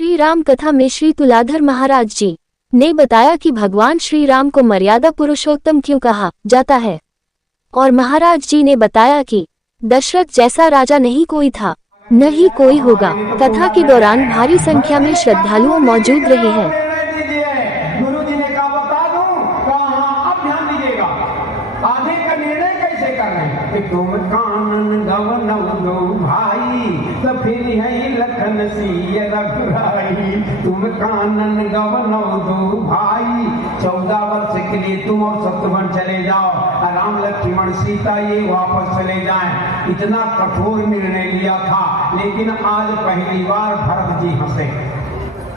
श्री राम कथा में श्री तुलाधर महाराज जी ने बताया कि भगवान श्री राम को मर्यादा पुरुषोत्तम क्यों कहा जाता है। और महाराज जी ने बताया कि दशरथ जैसा राजा नहीं कोई था, न ही कोई होगा। कथा के दौरान भारी संख्या में श्रद्धालुओं मौजूद रहे हैं। गुरु जी ने कहा बता दूं, कहा अब ध्यान दीजिएगा, आगे का निर्णय कैसे कर रहे हैं कि तुम कानन गवन दो भाई, तो फिर है लखन सिय रघुराई। तुम कानन गवन दो भाई, 14 वर्ष के लिए तुम और शत्रुघ्न चले जाओ, राम लक्ष्मण सीता ये वापस चले जाएं। इतना कठोर निर्णय लिया था, लेकिन आज पहली बार भरत जी हंसे।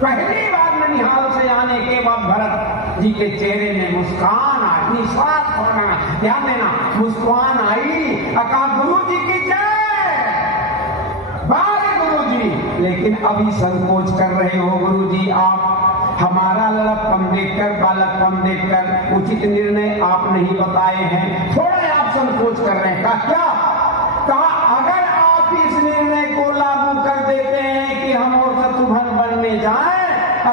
पहली बार ननिहाल से आने के बाद भरत जी के चेहरे में मुस्कान आई, निस्वार्थ होना, ध्यान देना, मुस्कान आई। अका गुरु जी की जय, बारे गुरु जी। लेकिन अभी संकोच कर रहे हो गुरु जी, आप हमारा लड़कपन देखकर, बालकपन देखकर उचित निर्णय आप नहीं बताए हैं, थोड़ा आप संकोच कर रहे हैं। क्या कहा, अगर आप इस निर्णय को लागू कर देते हैं कि हम और शत्रुघ्न वन में जाएं,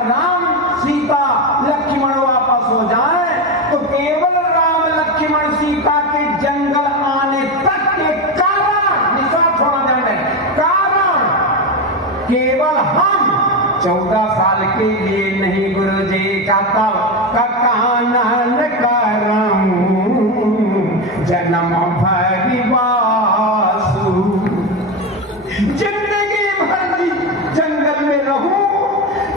राम सीता लक्ष्मण वापस हो जाएं, तो केवल राम लक्ष्मण सीता के जंगल आने तक के कारण, निस्वार्थ होना ध्यान दें, कारण केवल हम 14 साल के लिए नहीं गुरु जी का तब कानन करऊं जन्म भरि वासु। जिंदगी भर भी जंगल में रहूं,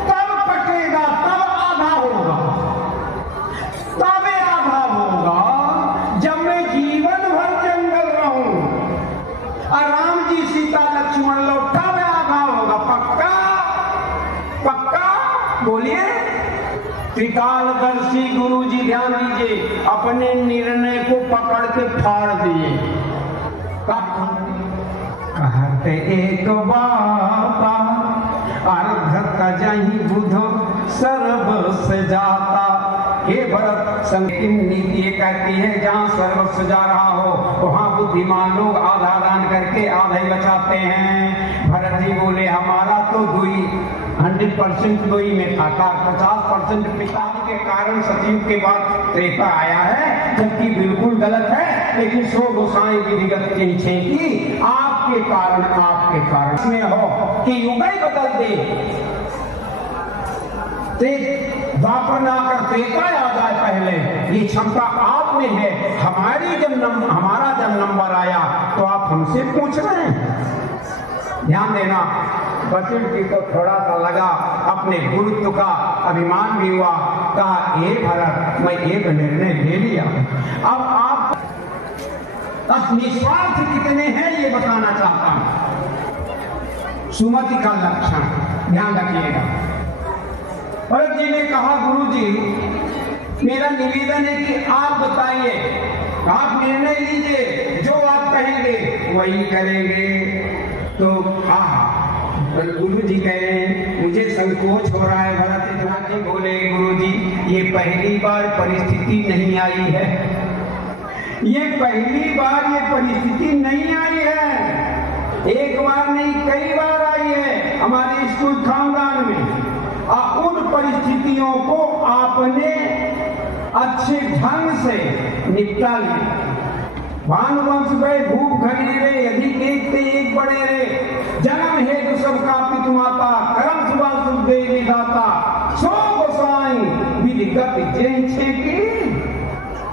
तब कटेगा, तब आधा होगा, तब आधा होगा जब मैं जीवन भर जंगल रहूं। और राम जी सीता लक्ष्मण लोग तब आधा होगा। पक्का पक्का बोलिए। त्रिकालदर्शी गुरु जी ध्यान दीजिए, अपने निर्णय को पकड़ के फाड़ दिए। कहते एक बाता, अर्घ तजहि बुधो सर्वस्व जाता। हे भरत, संगीत नीति ये कहती है जहाँ सर्वस्व जा रहा हो वहाँ बुद्धिमान लोग आधा दान करके आधा ही बचाते हैं। भरत जी बोले हमारा तो 100% दोई में था, 50% पिताजी के कारण सतयुग के बाद त्रेता आया है, जबकि बिल्कुल गलत है। लेकिन 100 गोसाई विधिगत खींचे की आपके कारण इसमें हो कि युग ही बदल दे, द्वापर ना कर त्रेता आ जाए पहले, ये क्षमता आप में है। हमारा जब नंबर आया तो आप हमसे पूछ रहे हैं। ध्यान देना, वशिष्ठ जी को थोड़ा सा लगा, अपने गुरुत्व का अभिमान भी हुआ। कहा हे भरत, मैं एक निर्णय ले लिया, अब आप निस्वार्थ कितने हैं ये बताना चाहता हूं। सुमति का लक्षण ध्यान रखिएगा। भरत जी ने कहा गुरु जी, मेरा निवेदन है कि आप बताइए, आप निर्णय लीजिए, जो आप कहेंगे वही करेंगे। तो गुरु जी कह रहे हैं मुझे संकोच हो रहा है। भरत जी बोले गुरु जी, ये पहली बार परिस्थिति नहीं आई है, ये पहली बार ये परिस्थिति नहीं आई है, एक बार नहीं कई बार आई है हमारे स्कूल खानदान में। उन परिस्थितियों को आपने अच्छे ढंग से निपटा लिया। भानुवंश गए, भूप खरीदे, अधिक एक ते एक बड़े रे, जन्म हेतु सबका पितु माता, करम सुबह सुख देवी दाता, 100 गोसाई विधिगत जैसे की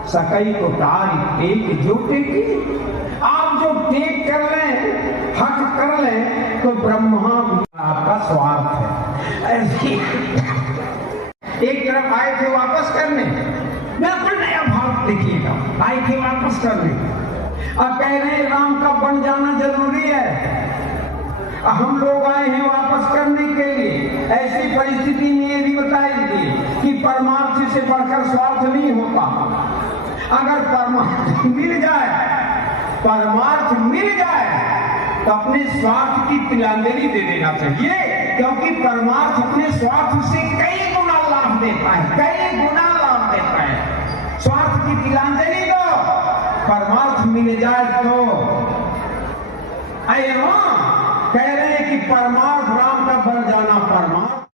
सकई को तारी एक जो टेकी। आप जो टेक कर लें, हक कर लें, तो ब्रह्मा आपका स्वार्थ है। एक तरफ आए थे वापस करने, बिल्कुल नया भाव देखिएगा, आए थे वापस करने, अब कह रहे हैं राम का बन जाना जरूरी है। हम लोग आए हैं वापस करने के लिए। ऐसी परिस्थिति में ये भी बताई थी कि परमार्थ से बढ़कर स्वार्थ नहीं होता। अगर परमार्थ मिल जाए तो अपने स्वार्थ की तिलांजलि दे देना चाहिए, क्योंकि परमार्थ अपने स्वार्थ से कई गुना लाभ देता है, स्वार्थ की तिलांजलि दो, परमार्थ मिल जाए तो। कह रहे हैं कि परमार्थ राम का बन जाना परमार्थ